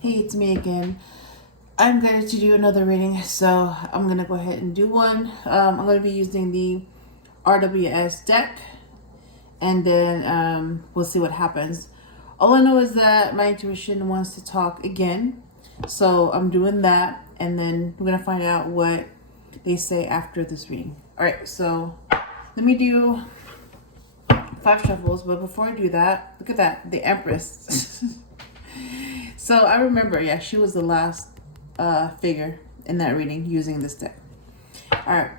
Hey, it's me again. I'm going to do another reading, so I'm going to go ahead and do one. I'm going to be using the RWS deck, and then we'll see what happens. All I know is that my intuition wants to talk again, so I'm doing that, and then we're going to find out what they say after this reading. Alright, so let me do 5 shuffles, but before I do that, look at that, the Empress. So I remember, yeah, she was the last figure in that reading using this deck. All right,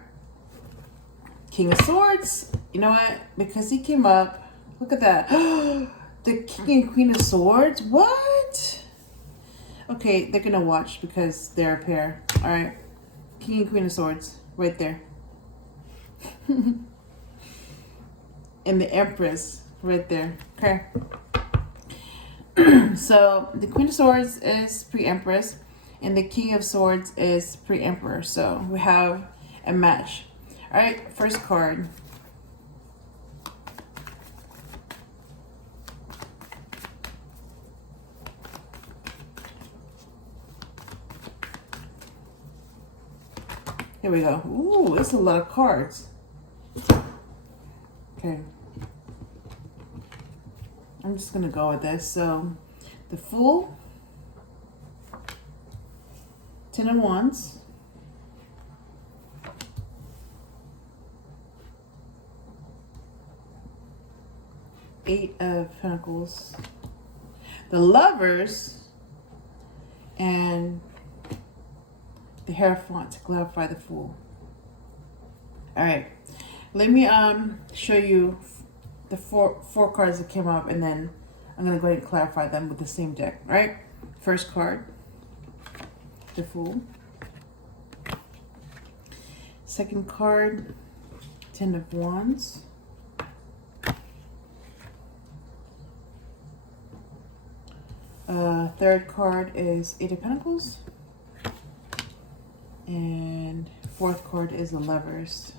King of Swords. You know what? Because he came up, look at that. The King and Queen of Swords. What? Okay, they're gonna watch because they're a pair. All right, King and Queen of Swords, right there. And the Empress, right there. Okay. So the Queen of Swords is pre-Empress, and the King of Swords is pre-Emperor. So we have a match. All right, first card. Here we go. Ooh, it's a lot of cards. Okay. I'm just gonna go with this. So the Fool, 10 of Wands, Eight of Pentacles, the Lovers, and the Hierophant to clarify the Fool. All right, let me show you the four cards that came up, and then I'm gonna go ahead and clarify them with the same deck. All right, first card, the Fool. Second card, 10 of Wands. Third card is 8 of Pentacles. And fourth card is the Lovers.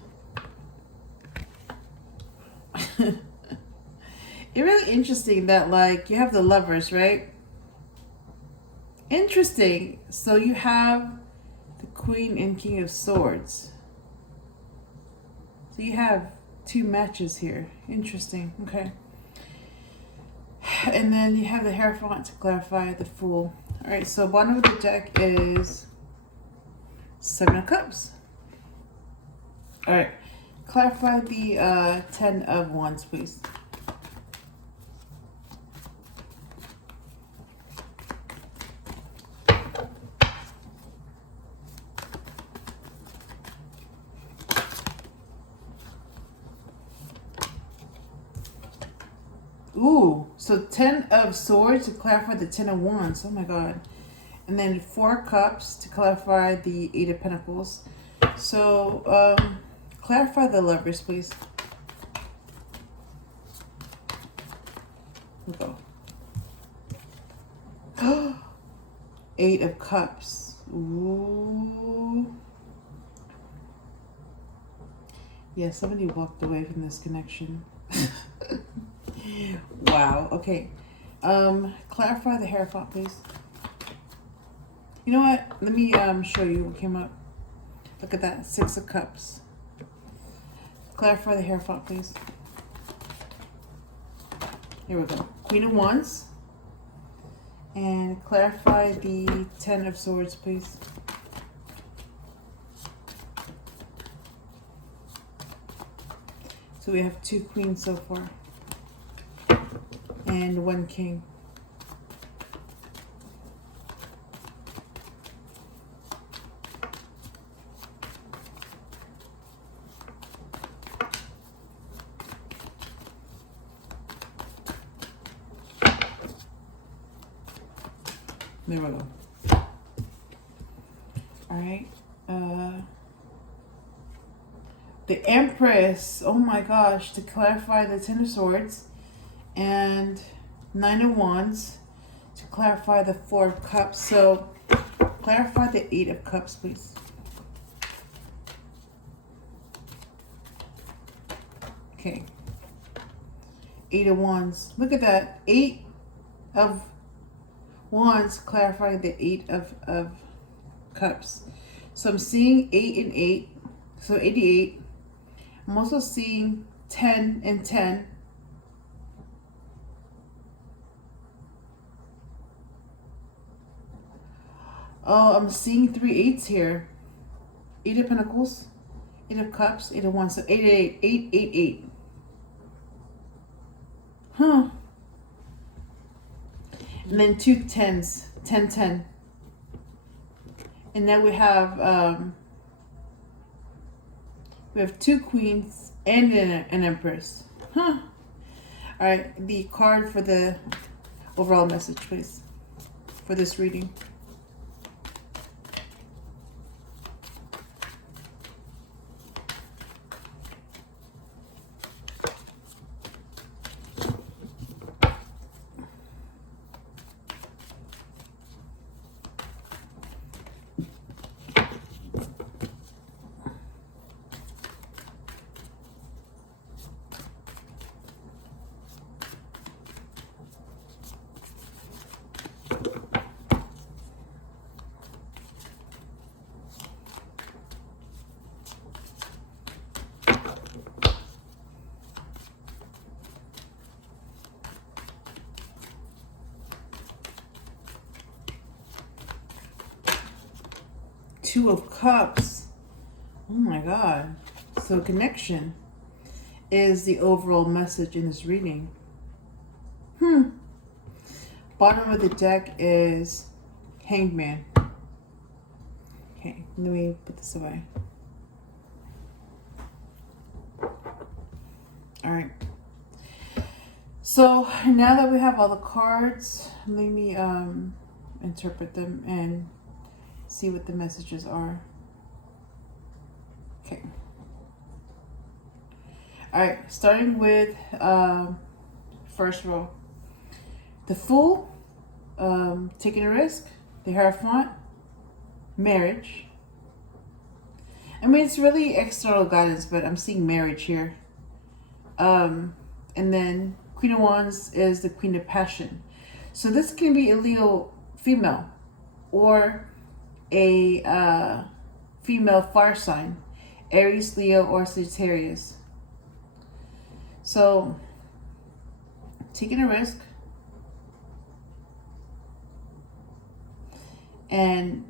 It's really interesting that, like, you have the Lovers, right? Interesting. So you have the Queen and King of Swords. So you have 2 matches here. Interesting. Okay. And then you have the Hierophant to clarify the Fool. All right, so bottom of the deck is 7 of Cups. All right, clarify the 10 of Wands, please. Ooh, so 10 of Swords to clarify the 10 of Wands. Oh my God. And then 4 Cups to clarify the 8 of Pentacles. So, clarify the Lovers, please. Go. 8 of Cups. Ooh. Yeah, somebody walked away from this connection. Wow. Okay. Clarify the Hierophant, please. You know what? Let me show you what came up. Look at that. 6 of Cups. Clarify the Hierophant, please. Here we go. Queen of Wands. And clarify the 10 of Swords, please. So we have 2 queens so far. And 1 king. There we go. All right. The Empress. Oh my gosh. To clarify the 10 of Swords. And 9 of Wands. To clarify the 4 of Cups. So clarify the 8 of Cups, please. Okay. 8 of Wands. Look at that. 8 of Wands clarifying the 8 of Cups. So I'm seeing 8 and 8, so 88. I'm also seeing 10 and 10. Oh, I'm seeing 3 8s here. 8 of Pentacles, 8 of Cups, 8 of Wands. So 8 8, 8 8 8. Huh. And then 2 10s, 10 10. And now we have 2 Queens and an Empress. Huh. All right, the card for the overall message, please, for this reading. Two of Cups. Oh my God. So connection is the overall message in this reading. Bottom of the deck is Hangman. Okay, let me put this away. All right. So now that we have all the cards, let me interpret them and see what the messages are. Okay. All right, starting with first row. The Fool, taking a risk. The Hierophant, marriage. I mean, it's really external guidance, but I'm seeing marriage here. And then Queen of Wands is the Queen of Passion. So this can be a Leo female or a female fire sign, Aries, Leo, or Sagittarius. So taking a risk, and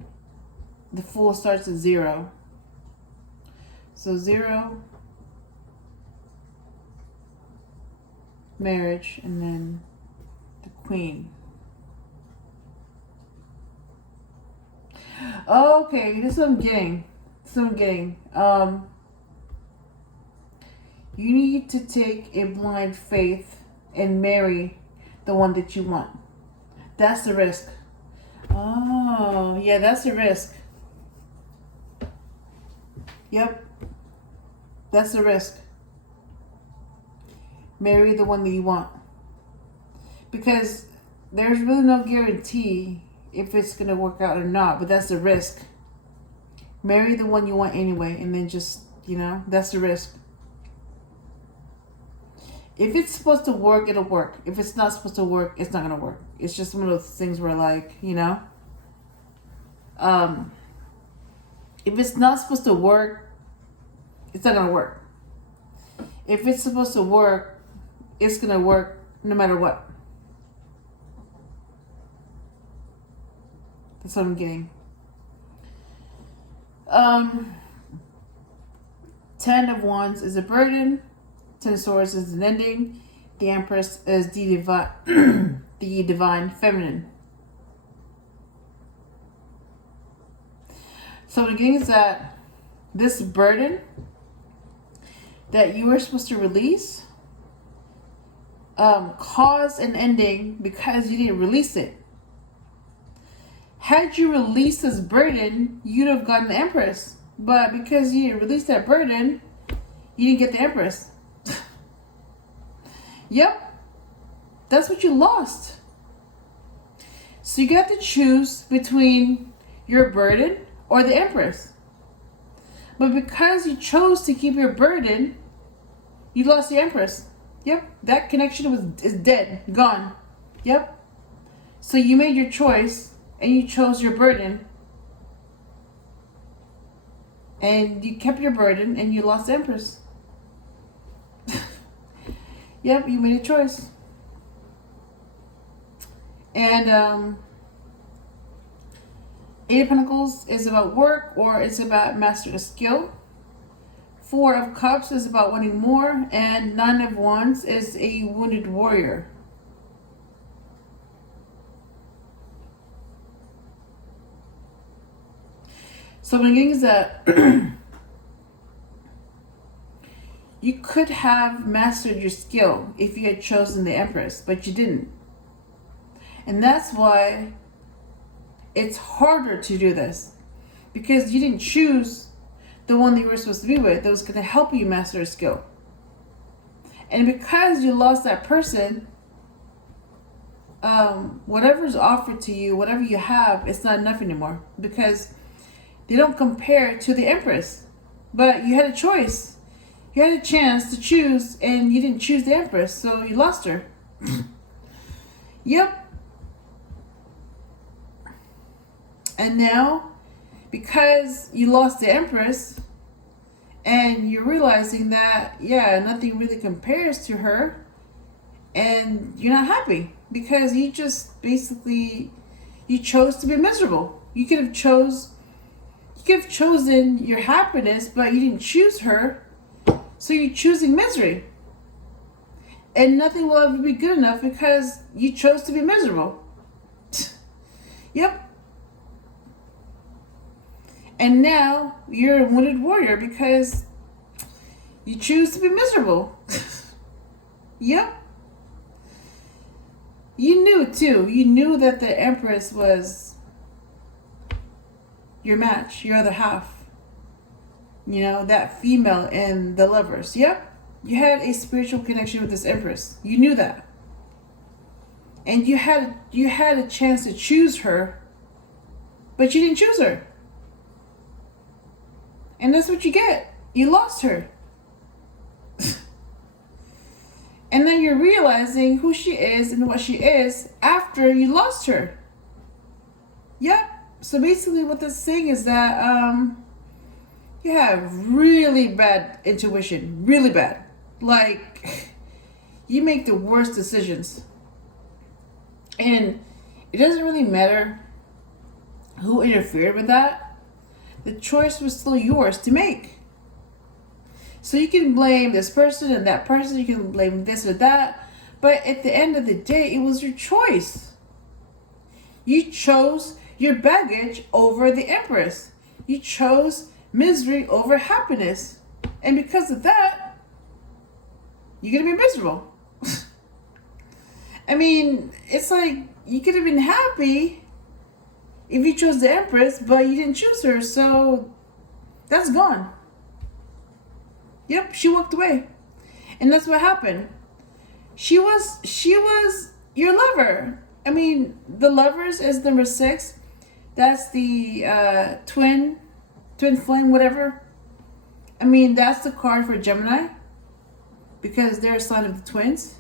the Fool starts at 0. So 0, marriage, and then the Queen. Okay, this is what I'm getting. You need to take a blind faith and marry the one that you want. That's the risk. Oh, yeah, that's the risk. Yep. That's the risk. Marry the one that you want. Because there's really no guarantee if it's going to work out or not, but that's the risk. Marry the one you want anyway, and then just, that's the risk. If it's supposed to work, it'll work. If it's not supposed to work, it's not going to work. It's just one of those things where, if it's not supposed to work, it's not going to work. If it's supposed to work, it's going to work no matter what. That's what I'm getting. 10 of Wands is a burden. 10 of Swords is an ending. The Empress is the divine, the divine feminine. So what I'm getting is that this burden that you were supposed to release caused an ending because you didn't release it. Had you released this burden, you'd have gotten the Empress. But because you didn't release that burden, you didn't get the Empress. Yep. That's what you lost. So you got to choose between your burden or the Empress. But because you chose to keep your burden, you lost the Empress. Yep. That connection is dead. Gone. Yep. So you made your choice and you chose your burden. And you kept your burden and you lost the Empress. Yep, you made a choice. And Eight of Pentacles is about work, or it's about mastering a skill. Four of Cups is about wanting more, and Nine of Wands is a wounded warrior. So what I'm getting is that you could have mastered your skill if you had chosen the Empress, but you didn't. And that's why it's harder to do this, because you didn't choose the one that you were supposed to be with that was going to help you master a skill. And because you lost that person, whatever's offered to you, whatever you have, it's not enough anymore, because they don't compare to the Empress. But you had a choice. You had a chance to choose, and you didn't choose the Empress, so you lost her. Yep. And now, because you lost the Empress, and you're realizing that, yeah, nothing really compares to her, and you're not happy, because you just basically, you chose to be miserable. You could have chosen your happiness, but you didn't choose her, so you're choosing misery. And nothing will ever be good enough because you chose to be miserable. Yep. And now you're a wounded warrior because you choose to be miserable. Yep. You knew too. You knew that the Empress was your match, your other half. You know, that female in the Lovers. Yep. You had a spiritual connection with this Empress. You knew that. And you had a chance to choose her, but you didn't choose her. And that's what you get. You lost her. And then you're realizing who she is and what she is after you lost her. Yep. So basically what this saying is that you have really bad intuition. Really bad. Like, you make the worst decisions. And it doesn't really matter who interfered with that. The choice was still yours to make. So you can blame this person and that person. You can blame this or that. But at the end of the day, it was your choice. You chose your baggage over the Empress. You chose misery over happiness. And because of that, you're going to be miserable. I mean, it's like you could have been happy if you chose the Empress, but you didn't choose her, so that's gone. Yep, she walked away. And that's what happened. She was your lover. I mean, the Lovers is number 6. That's the twin flame, whatever. I mean, that's the card for Gemini, because they're a sign of the twins.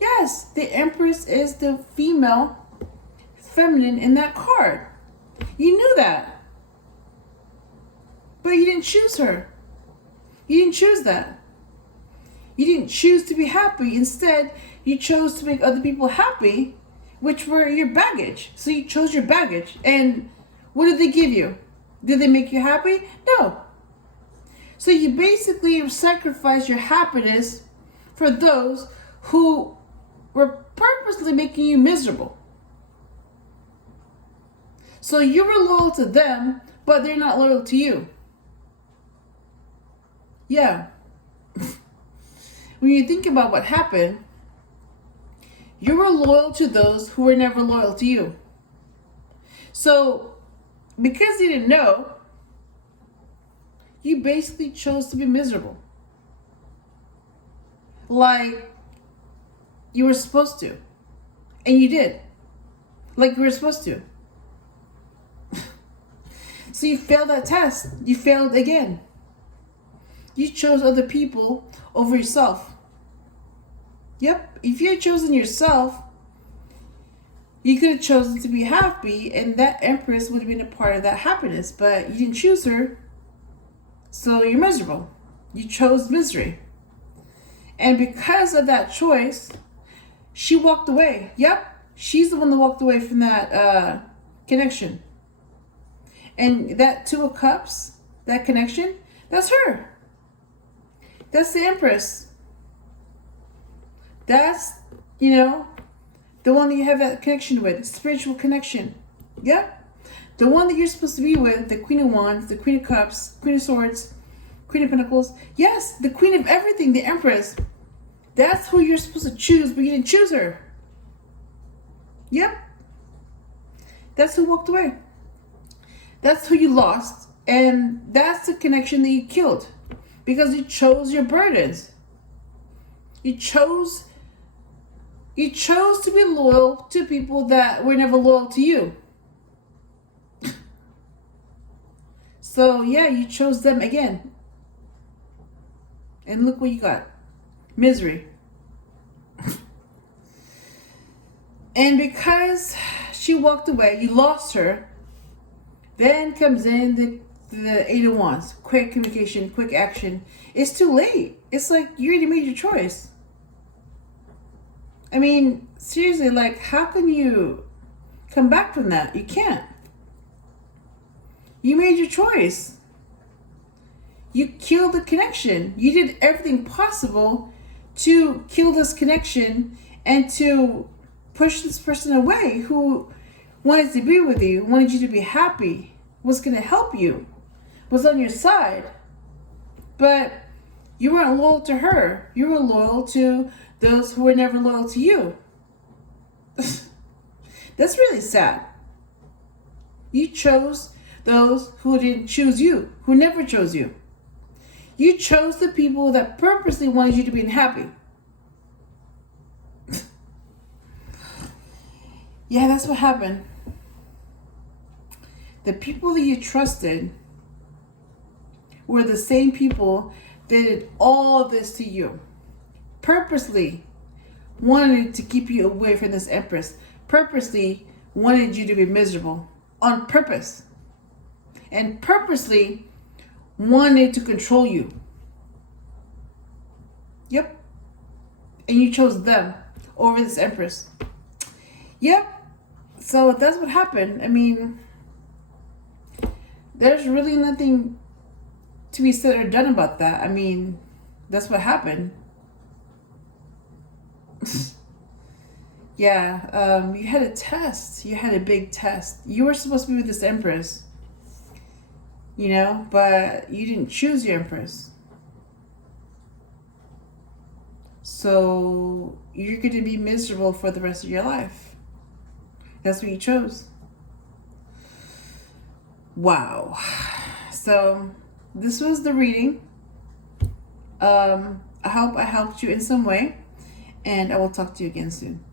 Yes, the Empress is the female, feminine in that card. You knew that. But you didn't choose her. You didn't choose that. You didn't choose to be happy. Instead, you chose to make other people happy, which were your baggage. So you chose your baggage. And what did they give you? Did they make you happy? No. So you basically sacrificed your happiness for those who were purposely making you miserable. So you were loyal to them, but they're not loyal to you. Yeah. When you think about what happened, you were loyal to those who were never loyal to you. So, because you didn't know, you basically chose to be miserable. Like you were supposed to. And you did. Like you were supposed to. So you failed that test. You failed again. You chose other people over yourself. Yep. If you had chosen yourself, You could have chosen to be happy, and that Empress would have been a part of that happiness, but you didn't choose her, so you're miserable. You chose misery. And because of that choice, she walked away. Yep, she's the one that walked away from that connection. And that Two of Cups, that connection, that's her. That's the Empress. That's, the one that you have that connection with, spiritual connection. Yep. The one that you're supposed to be with, the Queen of Wands, the Queen of Cups, Queen of Swords, Queen of Pentacles. Yes, the Queen of everything, the Empress. That's who you're supposed to choose, but you didn't choose her. Yep. That's who walked away. That's who you lost. And that's the connection that you killed. Because you chose your burdens. You chose to be loyal to people that were never loyal to you. So yeah, you chose them again. And look what you got. Misery. And because she walked away, you lost her. Then comes in the Eight of Wands. Quick communication, quick action. It's too late. It's like you already made your choice. I mean, seriously, like, how can you come back from that? You can't. You made your choice. You killed the connection. You did everything possible to kill this connection and to push this person away who wanted to be with you, wanted you to be happy, was going to help you, was on your side. But you weren't loyal to her. You were loyal to those who were never loyal to you. That's really sad. You chose those who didn't choose you, who never chose you. You chose the people that purposely wanted you to be unhappy. Yeah, that's what happened. The people that you trusted were the same people that did all this to you. Purposely wanted to keep you away from this Empress. Purposely wanted you to be miserable. On purpose. And purposely wanted to control you. Yep. And you chose them over this Empress. Yep. So that's what happened. I mean, there's really nothing to be said or done about that. I mean, that's what happened. Yeah, you had a test. You had a big test. You were supposed to be with this Empress. But you didn't choose your Empress. So you're going to be miserable for the rest of your life. That's what you chose. Wow. So this was the reading. I hope I helped you in some way. And I will talk to you again soon.